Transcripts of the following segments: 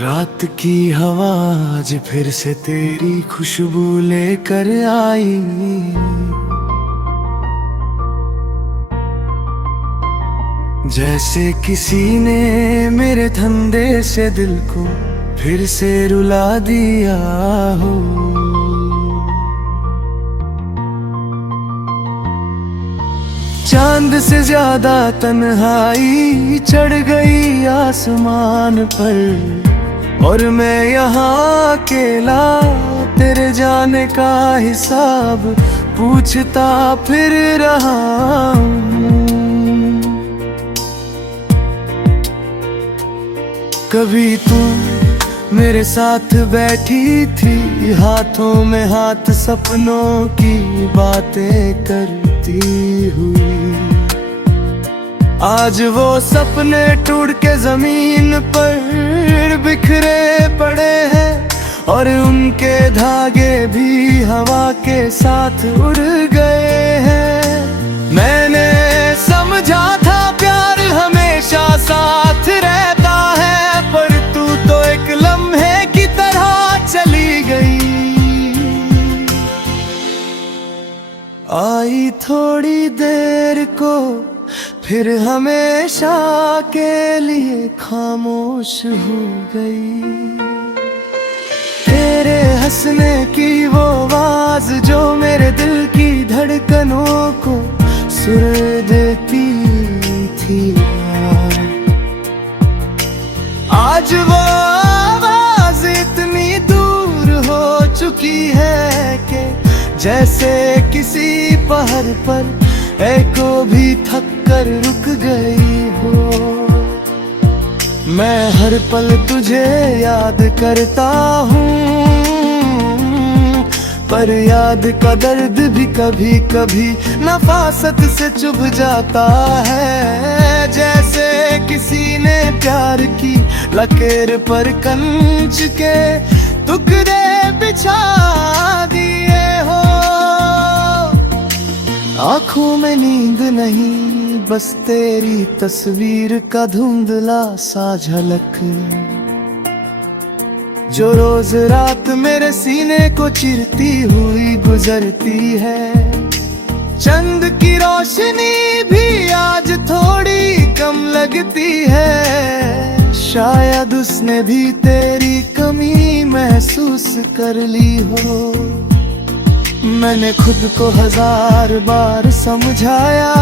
रात की हवा आज फिर से तेरी खुशबू लेकर आई। जैसे किसी ने मेरे धंधे से दिल को फिर से रुला दिया हो। चांद से ज्यादा तन्हाई चढ़ गई आसमान पर, और मैं यहाँ अकेला तेरे जाने का हिसाब पूछता फिर रहा हूँ। कभी तू मेरे साथ बैठी थी, हाथों में हाथ सपनों की बातें करती हुई। आज वो सपने टूट के जमीन पर बिखरे पड़े हैं, और उनके धागे भी हवा के साथ उड़ गए हैं। मैंने समझा था प्यार हमेशा साथ रहता है, पर तू तो एक लम्हे की तरह चली गई। आई थोड़ी देर को फिर हमेशा के लिए खामोश हो गई। तेरे हंसने की वो आवाज जो मेरे दिल की धड़कनों को सुर देती थी, आज वो आवाज इतनी दूर हो चुकी है कि जैसे किसी पहाड़ पर एको भी थक कर रुक गई हो। मैं हर पल तुझे याद करता हूँ, पर याद का दर्द भी कभी कभी नफासत से चुभ जाता है। जैसे किसी ने प्यार की लकीर पर कंच के टुकड़े बिछा दिए हो। आँखों में नींद नहीं, बस तेरी तस्वीर का धुंधला सा झलक, जो रोज रात मेरे सीने को चिरती हुई गुजरती है। चंद की रोशनी भी आज थोड़ी कम लगती है, शायद उसने भी तेरी कमी महसूस कर ली हो। मैंने खुद को 1000 बार समझाया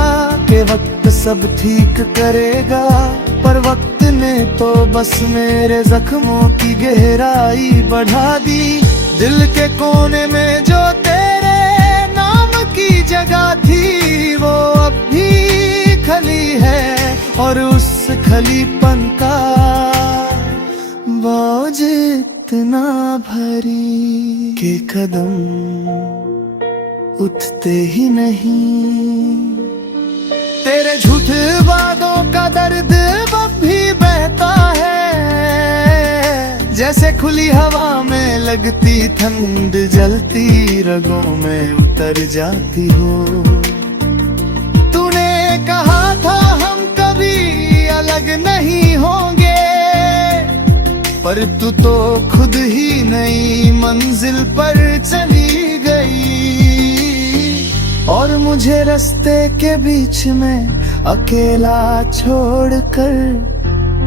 कि वक्त सब ठीक करेगा, पर वक्त ने तो बस मेरे जख्मों की गहराई बढ़ा दी। दिल के कोने में जो तेरे नाम की जगह थी, वो अब भी खली है, और उस खलीपन का बोझ इतना भारी कि कदम उठते ही नहीं। तेरे झूठे वादों का दर्द अब भी बहता है, जैसे खुली हवा में लगती ठंड जलती रगों में उतर जाती हो। तूने कहा था हम कभी अलग नहीं होंगे, पर तू तो खुद ही नई मंजिल पर चली गई, और मुझे रास्ते के बीच में अकेला छोड़कर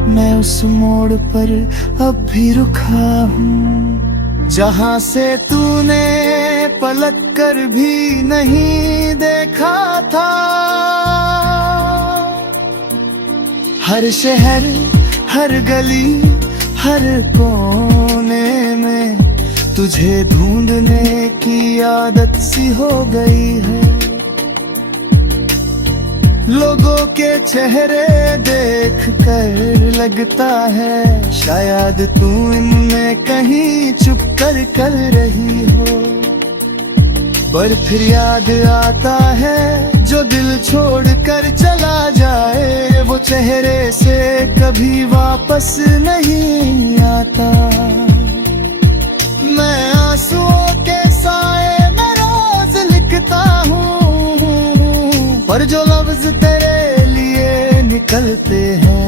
मैं उस मोड़ पर अब भी रुका हूँ, जहाँ से तूने पलट कर भी नहीं देखा था। हर शहर, हर गली, हर कोने में तुझे ढूंढने की आदत सी हो गई है। लोगों के चेहरे देख कर लगता है शायद तू इनमें कहीं छुप कर रही हो, पर फिर याद आता है जो दिल छोड़ कर चला जाए, वो चेहरे से कभी वापस नहीं आता। मैं आंसुओं के साए में रोज लिखता हूँ, पर जो लफ्ज तेरे लिए निकलते हैं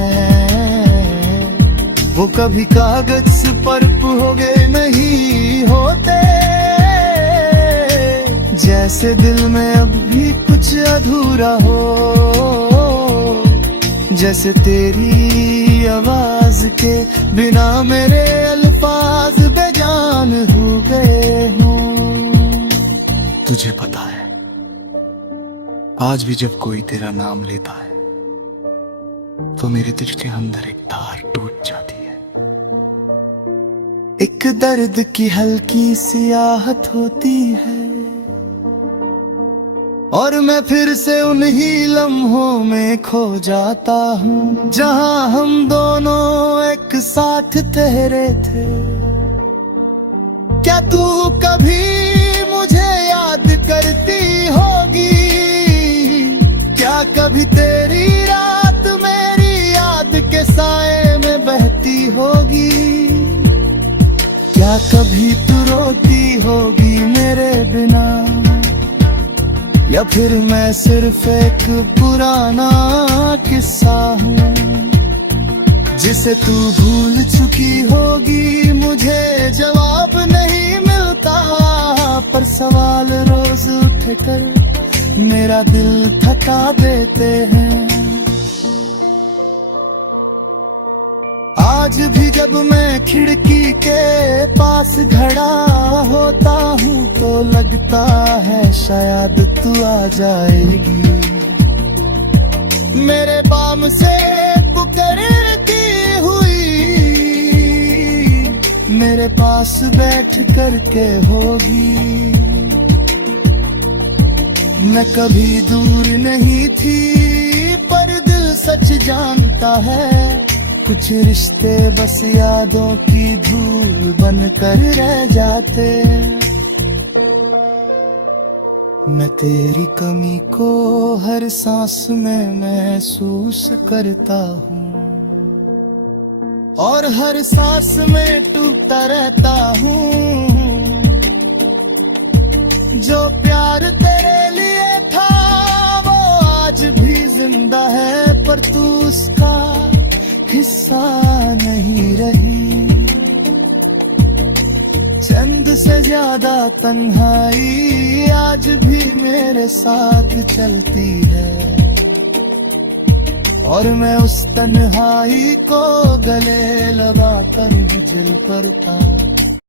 वो कभी कागज पर होगे नहीं होते, जैसे दिल में अब भी कुछ अधूरा हो, जैसे तेरी आवाज के बिना मेरे अल्फाज बेजान हो गए हों। तुझे पता है, आज भी जब कोई तेरा नाम लेता है तो मेरे दिल के अंदर एक तार टूट जाती है। एक दर्द की हल्की सी आहट होती है और मैं फिर से उन्हीं लम्हों में खो जाता हूँ जहाँ हम दोनों एक साथ ठहरे थे। क्या तू कभी मुझे याद करती होगी? क्या कभी तेरी रात मेरी याद के साए में बहती होगी? क्या कभी तू रोती होगी मेरे बिना? या फिर मैं सिर्फ एक पुराना किस्सा हूँ जिसे तू भूल चुकी होगी? मुझे जवाब नहीं मिलता, पर सवाल रोज उठकर मेरा दिल थका देते हैं। आज भी जब मैं खिड़की के पास खड़ा होता हूँ तो लगता है शायद तू आ जाएगी। मेरे बाम से पुकारती हुई मेरे पास बैठ कर के होगी। मैं कभी दूर नहीं थी पर दिल सच जानता है, कुछ रिश्ते बस यादों की धूल बनकर रह जाते। मैं तेरी कमी को हर सांस में महसूस करता हूँ और हर सांस में टूटता रहता हूँ। जो प्यार तेरे लिए था वो आज भी जिंदा है, पर तू उसका हिस्सा नहीं रही। चंद से ज्यादा तन्हाई आज भी मेरे साथ चलती है और मैं उस तन्हाई को गले लगा कर भी जल पड़ता।